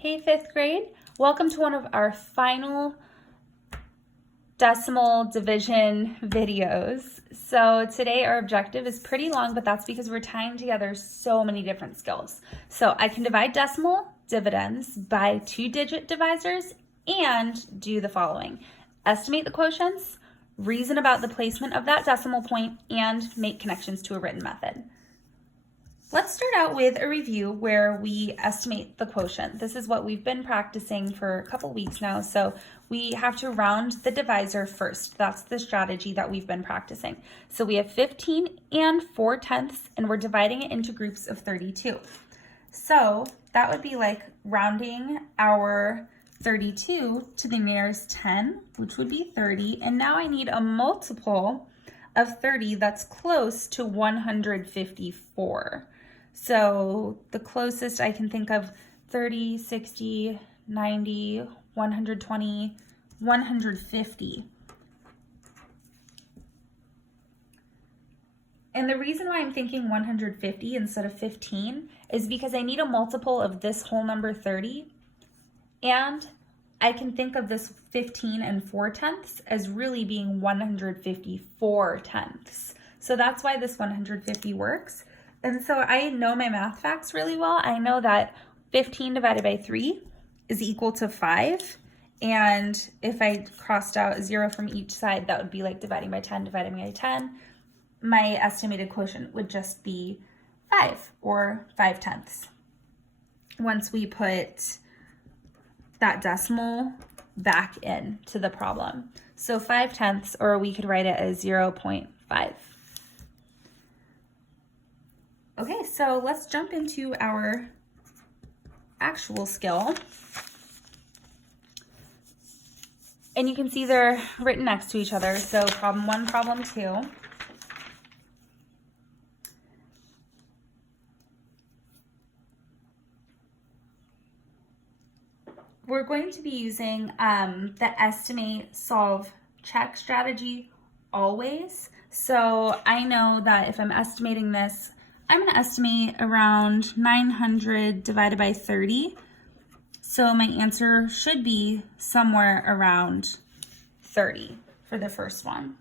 Hey, fifth grade. Welcome to one of our final decimal division videos. So today our objective is pretty long, but that's because we're tying together so many different skills. So I can divide decimal dividends by 2-digit divisors and do the following. Estimate the quotients, reason about the placement of that decimal point, and make connections to a written method. Let's start out with a review where we estimate the quotient. This is what we've been practicing for a couple weeks now, so we have to round the divisor first. That's the strategy that we've been practicing. So we have 15 and 4/10, and we're dividing it into groups of 32. So that would be like rounding our 32 to the nearest 10, which would be 30, and now I need a multiple of 30 that's close to 154. So the closest I can think of 30, 60, 90, 120, 150. And the reason why I'm thinking 150 instead of 15 is because I need a multiple of this whole number 30, and I can think of this 15 and 4/10 as really being 154/10. So that's why this 150 works. And so I know my math facts really well. I know that 15 divided by 3 is equal to 5. And if I crossed out 0 from each side, that would be like dividing by 10, dividing by 10. My estimated quotient would just be 5 or 5/10 once we put that decimal back into the problem. So 5/10, or we could write it as 0.5. Okay, so let's jump into our actual skill. And you can see they're written next to each other. So problem 1, problem 2. We're going to be using the estimate, solve, check strategy always. So I know that if I'm estimating this, I'm going to estimate around 900 divided by 30. So my answer should be somewhere around 30 for the first one.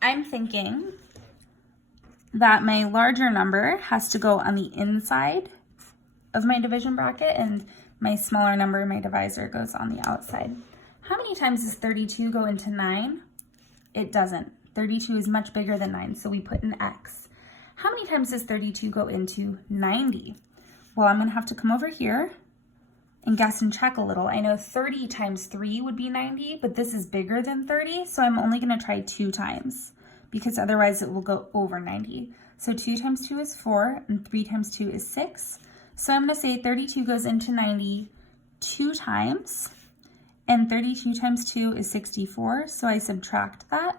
I'm thinking that my larger number has to go on the inside of my division bracket and my smaller number, my divisor, goes on the outside. How many times does 32 go into 9? It doesn't. 32 is much bigger than 9, so we put an X. How many times does 32 go into 90? Well, I'm going to have to come over here and guess and check a little. I know 30 times 3 would be 90, but this is bigger than 30, so I'm only going to try 2 times because otherwise it will go over 90. So 2 times 2 is 4, and 3 times 2 is 6. So I'm going to say 32 goes into 90 2 times. And 32 times 2 is 64, so I subtract that.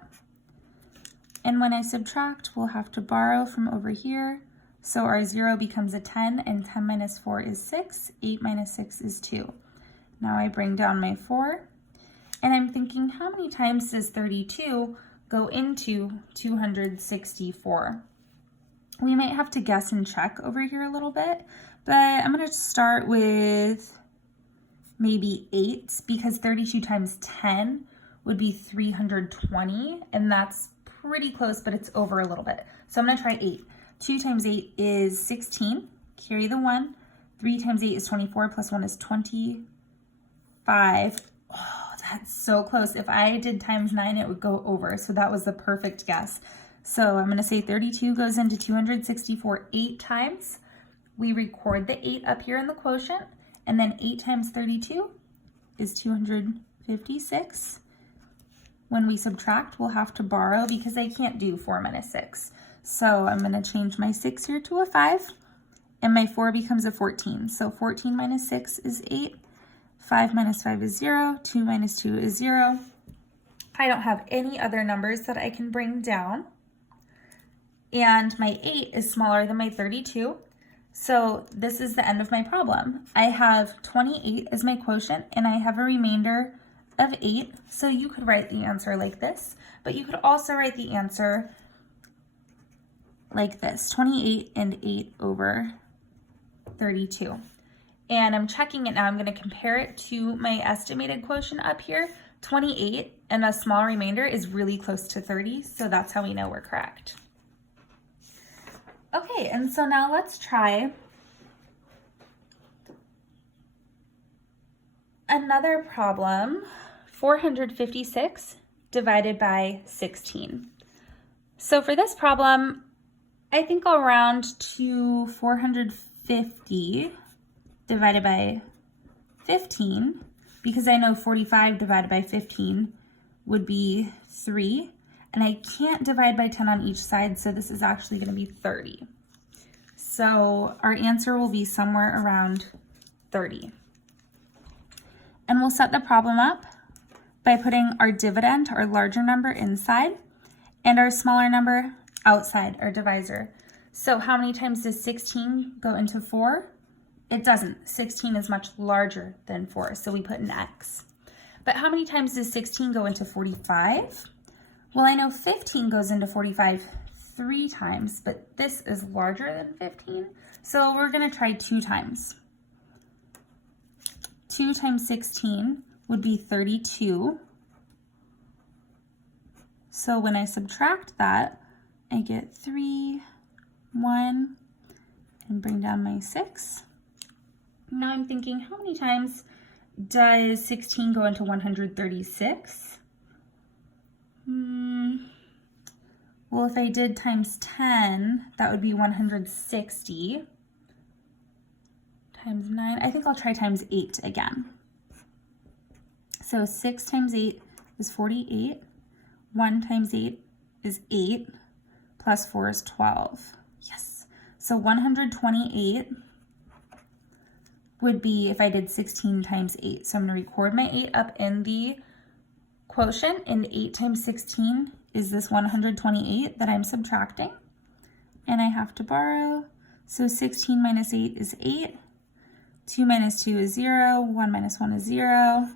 And when I subtract, we'll have to borrow from over here. So our 0 becomes a 10, and 10 minus 4 is 6. 8 minus 6 is 2. Now I bring down my 4, and I'm thinking, how many times does 32 go into 264? We might have to guess and check over here a little bit, but I'm going to start with maybe 8, because 32 times 10 would be 320, and that's pretty close, but it's over a little bit. So I'm going to try 8. 2 times 8 is 16. Carry the 1. 3 times 8 is 24, plus 1 is 25. Oh, that's so close. If I did times 9, it would go over, so that was the perfect guess. So I'm going to say 32 goes into 264 8 times. We record the 8 up here in the quotient. And then 8 times 32 is 256. When we subtract, we'll have to borrow because I can't do 4 minus 6. So I'm going to change my 6 here to a 5, and my 4 becomes a 14. So 14 minus 6 is 8. 5 minus 5 is 0. 2 minus 2 is 0. I don't have any other numbers that I can bring down. And my 8 is smaller than my 32. So this is the end of my problem. I have 28 as my quotient, and I have a remainder of 8. So you could write the answer like this, but you could also write the answer like this, 28 and 8 over 32. And I'm checking it now. I'm going to compare it to my estimated quotient up here. 28 and a small remainder is really close to 30, so that's how we know we're correct. Okay, and so now let's try another problem, 456 divided by 16. So for this problem, I think I'll round to 450 divided by 15, because I know 45 divided by 15 would be 3, and I can't divide by 10 on each side, so this is actually going to be 30. So our answer will be somewhere around 30. And we'll set the problem up by putting our dividend, our larger number, inside, and our smaller number outside our divisor. So how many times does 16 go into 4? It doesn't. 16 is much larger than 4, so we put an X. But how many times does 16 go into 45? Well, I know 15 goes into 45 3 times, but this is larger than 15, so we're going to try 2 times. 2 times 16 would be 32. So when I subtract that, I get 3, 1, and bring down my 6. Now I'm thinking, how many times does 16 go into 136? Well, if I did times 10, that would be 160. Times 9, I think I'll try times 8 again. So 6 times 8 is 48. 1 times 8 is 8, plus 4 is 12. Yes. So 128 would be if I did 16 times 8. So I'm going to record my 8 up in the quotient, and 8 times 16 is this 128 that I'm subtracting. And I have to borrow. So 16 minus 8 is 8. 2 minus 2 is 0. 1 minus 1 is 0.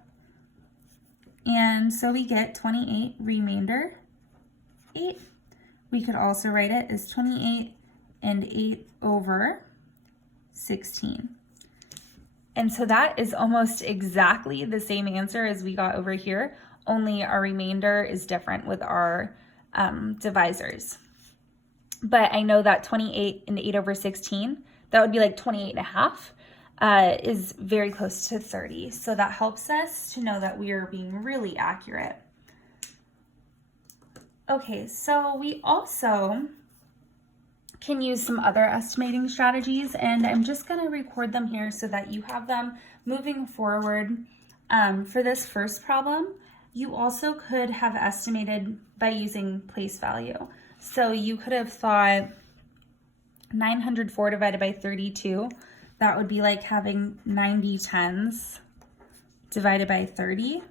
And so we get 28 remainder 8. We could also write it as 28 and 8 over 16. And so that is almost exactly the same answer as we got over here, only our remainder is different with our divisors. But I know that 28 and 8 over 16, that would be like 28 and a half, is very close to 30. So that helps us to know that we are being really accurate. Okay, so we also can use some other estimating strategies, and I'm just going to record them here so that you have them moving forward. For this first problem, you also could have estimated by using place value. So you could have thought 904 divided by 32, that would be like having 90 tens divided by 30.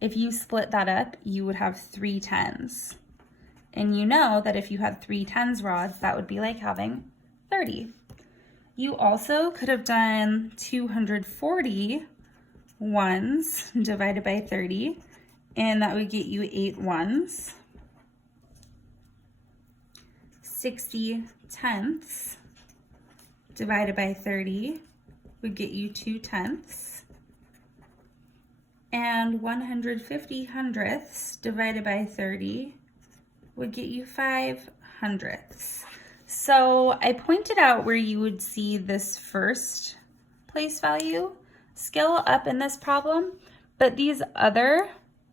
If you split that up, you would have 3 tens. And you know that if you had 3 tens rods, that would be like having 30. You also could have done 240 ones divided by 30, and that would get you 8 ones. 60 tenths divided by 30 would get you 2 tenths. And 150 hundredths divided by 30 would get you 5 hundredths. So I pointed out where you would see this first place value skill up in this problem, but these other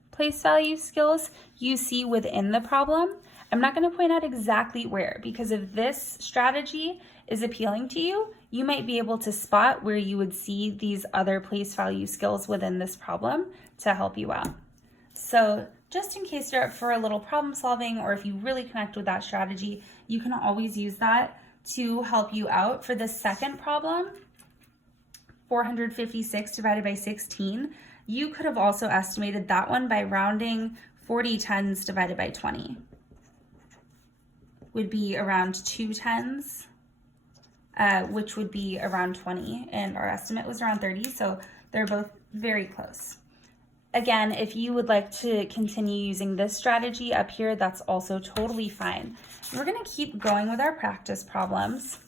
place value skills you see within the problem. I'm not going to point out exactly where, because if this strategy is appealing to you, you might be able to spot where you would see these other place value skills within this problem to help you out. So just in case you're up for a little problem solving, or if you really connect with that strategy, you can always use that to help you out. For the second problem, 456 divided by 16, you could have also estimated that one by rounding 40 tens divided by 20. Would be around 2 tens, which would be around 20, and our estimate was around 30, so they're both very close. Again, if you would like to continue using this strategy up here, that's also totally fine. We're gonna keep going with our practice problems.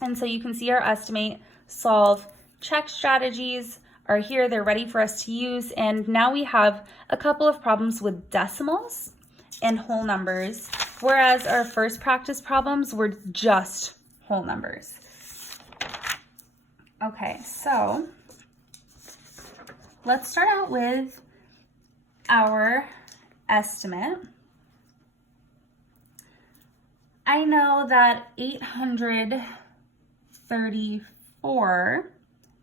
And so you can see our estimate, solve, check strategies are here. They're ready for us to use. And now we have a couple of problems with decimals and whole numbers, whereas our first practice problems were just whole numbers. Okay, so let's start out with our estimate. I know that 834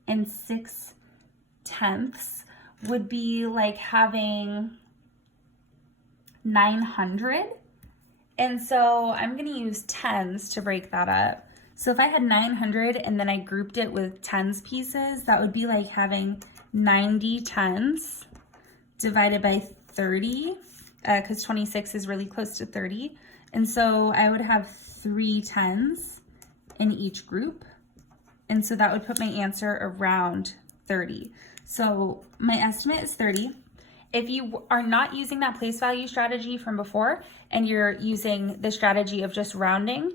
and 6/10 would be like having 900. And so I'm going to use tens to break that up. So if I had 900 and then I grouped it with tens pieces, that would be like having 90 tens divided by 30, because 26 is really close to 30. And so I would have 3 tens in each group. And so that would put my answer around 30. So my estimate is 30. If you are not using that place value strategy from before and you're using the strategy of just rounding,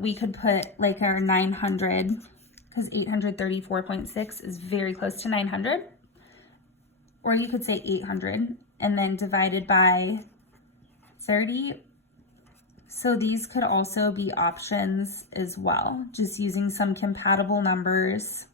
we could put like our 900, because 834.6 is very close to 900. Or you could say 800 and then divided by 30. So these could also be options as well, just using some compatible numbers.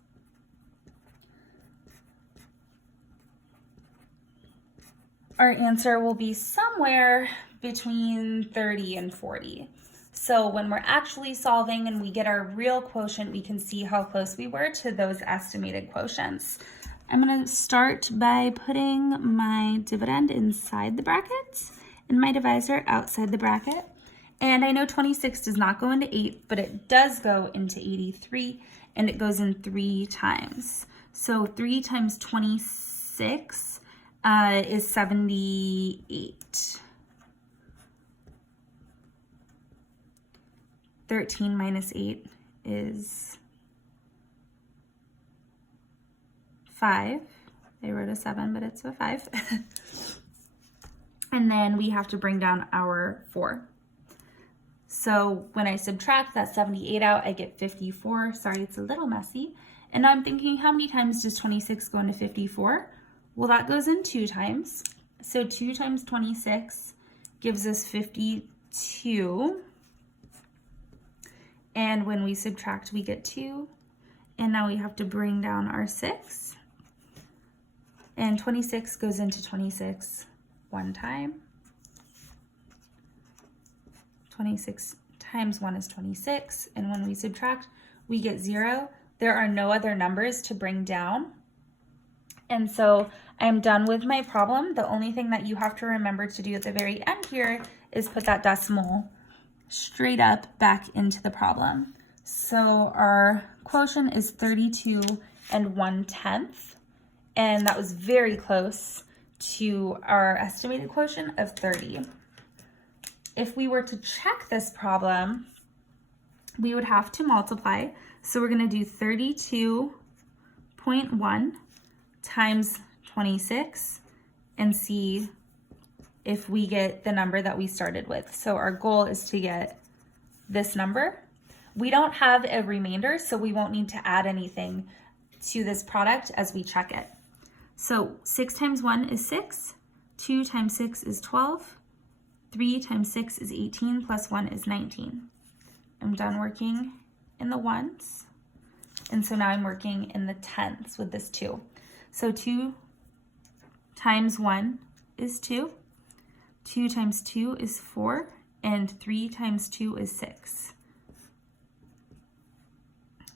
Our answer will be somewhere between 30 and 40. So when we're actually solving and we get our real quotient, we can see how close we were to those estimated quotients. I'm going to start by putting my dividend inside the bracket and my divisor outside the bracket. And I know 26 does not go into 8, but it does go into 83, and it goes in 3 times. So 3 times 26 is 78. 13 minus 8 is 5. I wrote a 7, but it's a 5. And then we have to bring down our 4. So when I subtract that 78 out, I get 54. Sorry, it's a little messy. And I'm thinking, how many times does 26 go into 54? Well, that goes in 2 times. So 2 times 26 gives us 52. And when we subtract, we get 2. And now we have to bring down our 6. And 26 goes into 26 1 time. 26 times 1 is 26. And when we subtract, we get 0. There are no other numbers to bring down. And so I'm done with my problem. The only thing that you have to remember to do at the very end here is put that decimal straight up back into the problem. So our quotient is 32 and 1/10, and that was very close to our estimated quotient of 30. If we were to check this problem, we would have to multiply. So we're going to do 32.1 times 26 and see if we get the number that we started with. So our goal is to get this number. We don't have a remainder, so we won't need to add anything to this product as we check it. So 6 times 1 is 6, 2 times 6 is 12, 3 times 6 is 18, plus 1 is 19. I'm done working in the ones, and so now I'm working in the tenths with this 2. So 2 times 1 is 2, 2 times 2 is 4, and 3 times 2 is 6.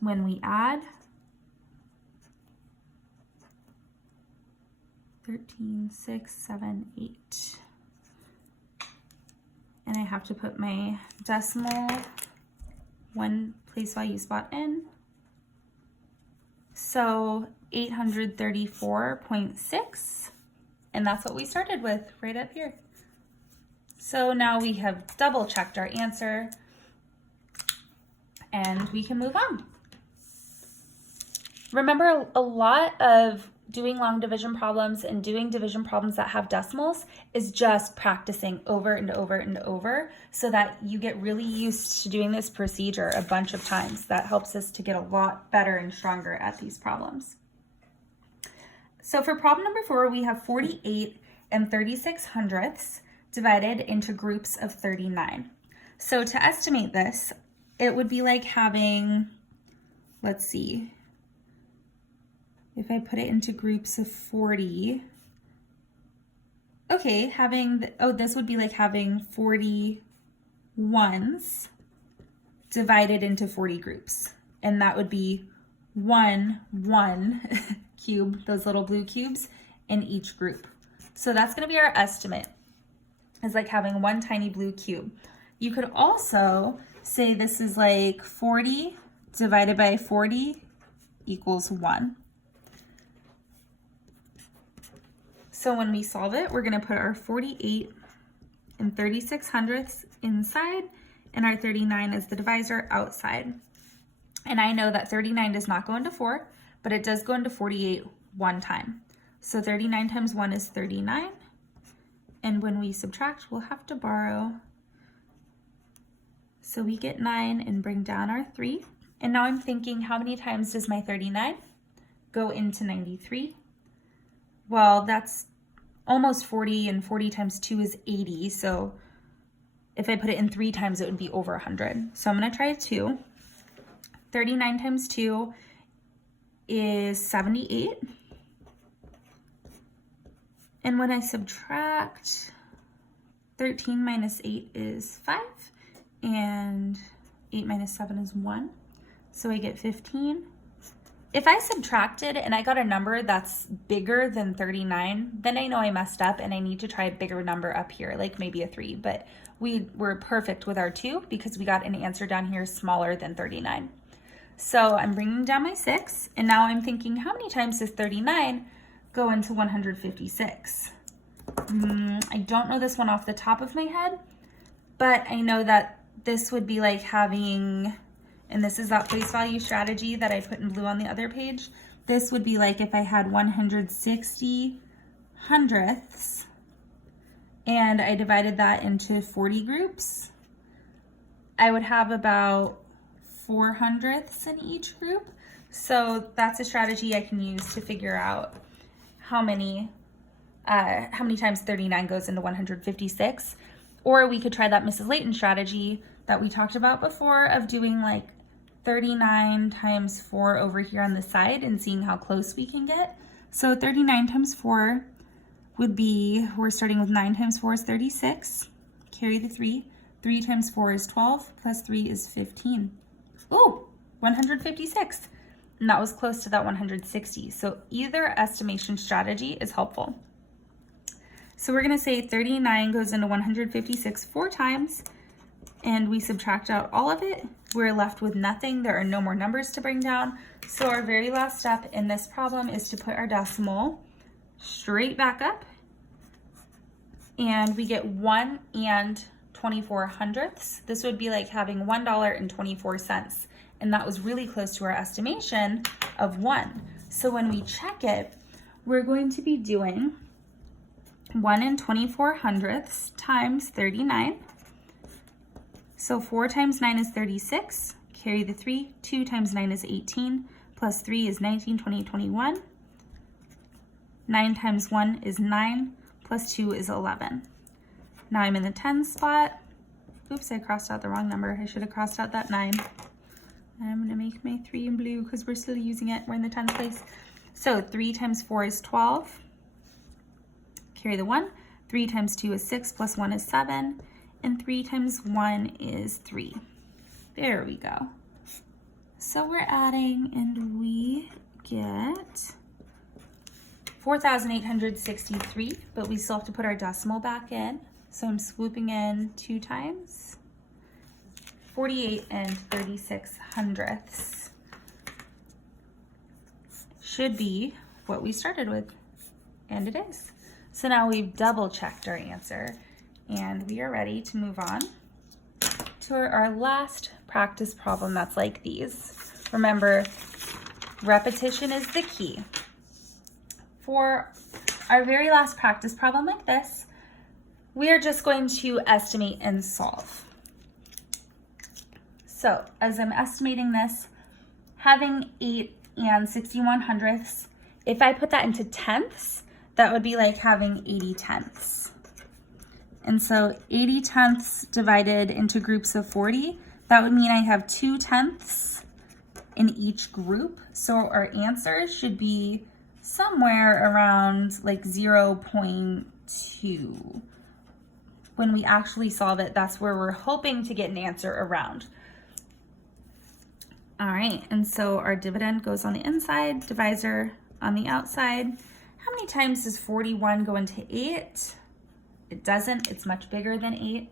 When we add, 13, 6, 7, 8. And I have to put my decimal 1 place value spot in. So 834.6, and that's what we started with right up here. So now we have double checked our answer, and we can move on. Remember, a lot of doing long division problems and doing division problems that have decimals is just practicing over and over and over so that you get really used to doing this procedure a bunch of times. That helps us to get a lot better and stronger at these problems. So for problem number 4, we have 48 and 36/100ths divided into groups of 39. So to estimate this, it would be like having, let's see, if I put it into groups of 40, okay, this would be like having 40 ones divided into 40 groups. And that would be one cube, those little blue cubes, in each group. So that's gonna be our estimate. It's like having one tiny blue cube. You could also say this is like 40 divided by 40 equals 1. So when we solve it, we're gonna put our 48 and 36/100ths inside and our 39 as the divisor outside. And I know that 39 does not go into 4, but it does go into 48 one time. So 39 times 1 is 39. And when we subtract, we'll have to borrow. So we get 9 and bring down our 3. And now I'm thinking, how many times does my 39 go into 93? Well, that's almost 40, and 40 times 2 is 80. So if I put it in 3 times, it would be over 100. So I'm going to try 2. 39 times 2 is 78. And when I subtract, 13 minus 8 is 5. And 8 minus 7 is 1. So I get 15. If I subtracted and I got a number that's bigger than 39, then I know I messed up and I need to try a bigger number up here, like maybe a 3. But we were perfect with our 2 because we got an answer down here smaller than 39. So I'm bringing down my 6, and now I'm thinking, how many times does 39 go into 156? I don't know this one off the top of my head, but I know that this would be like having, and this is that place value strategy that I put in blue on the other page. This would be like if I had 160/100ths and I divided that into 40 groups, I would have about 4/100ths in each group. So that's a strategy I can use to figure out how many times 39 goes into 156. Or we could try that Mrs. Layton strategy that we talked about before of doing like 39 times 4 over here on the side and seeing how close we can get. So 39 times 4 would be, we're starting with 9 times 4 is 36. Carry the 3. 3 times 4 is 12, plus 3 is 15. Ooh, 156. And that was close to that 160. So either estimation strategy is helpful. So we're gonna say 39 goes into 156 4 times, and we subtract out all of it. We're left with nothing. There are no more numbers to bring down. So our very last step in this problem is to put our decimal straight back up, and we get 1 and 24/100ths. This would be like having $1.24, and that was really close to our estimation of 1. So when we check it, we're going to be doing 1 and 24/100ths times 39. So 4 times 9 is 36, carry the 3, 2 times 9 is 18, plus 3 is 19, 20, 21. 9 times 1 is 9, plus 2 is 11. Now I'm in the 10 spot. Oops, I crossed out the wrong number. I should have crossed out that 9. I'm gonna make my 3 in blue because we're still using it. We're in the 10th place. So 3 times 4 is 12. Carry the 1. 3 times 2 is 6, plus 1 is 7. And 3 times 1 is 3. There we go. So we're adding, and we get 4,863, but we still have to put our decimal back in. So I'm swooping in 2 times. 48 and 36/100ths should be what we started with, and it is. So now we've double checked our answer, and we are ready to move on to our last practice problem that's like these. Remember, repetition is the key. for our very last practice problem like this, we are just going to estimate and solve. So as I'm estimating this, having 8 and 61 hundredths, if I put that into tenths, that would be like having 80 tenths. And so 80 tenths divided into groups of 40, that would mean I have 2 tenths in each group. So our answer should be somewhere around like 0.2. When we actually solve it, that's where we're hoping to get an answer around. All right, and so our dividend goes on the inside, divisor on the outside. How many times does 41 go into 8? It doesn't, it's much bigger than 8,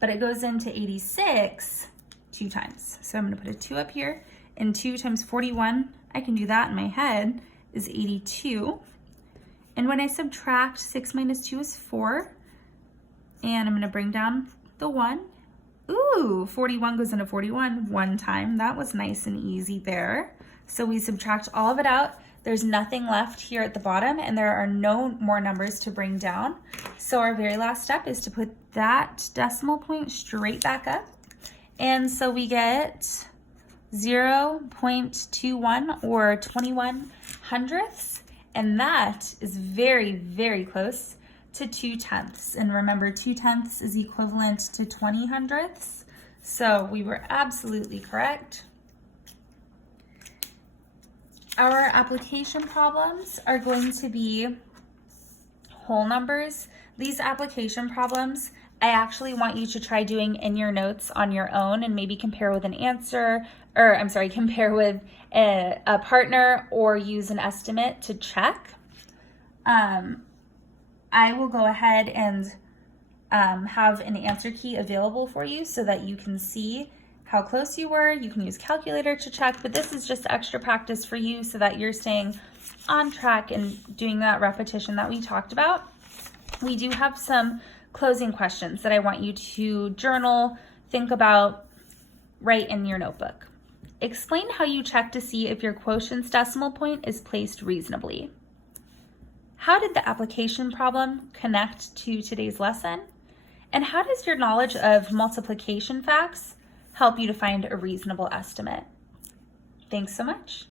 but it goes into 86 2 times. So I'm gonna put a 2 up here, and 2 times 41, I can do that in my head, is 82. And when I subtract, 6 minus 2 is 4, and I'm gonna bring down the 1. Ooh, 41 goes into 41 1 time. That was nice and easy there. So we subtract all of it out. There's nothing left here at the bottom, and there are no more numbers to bring down. So our very last step is to put that decimal point straight back up. And so we get 0.21 or 21 hundredths, and that is very, very close to 2 tenths. And remember, 2 tenths is equivalent to 20 hundredths. So we were absolutely correct. Our application problems are going to be whole numbers. These application problems, I actually want you to try doing in your notes on your own and maybe compare with an answer, or I'm sorry, compare with a partner or use an estimate to check. I will go ahead and have an answer key available for you so that you can see how close you were. You can use calculator to check, but this is just extra practice for you so that you're staying on track and doing that repetition that we talked about. We do have some closing questions that I want you to journal, think about, write in your notebook. Explain how you check to see if your quotient's decimal point is placed reasonably. How did the application problem connect to today's lesson? And how does your knowledge of multiplication facts help you to find a reasonable estimate? Thanks so much.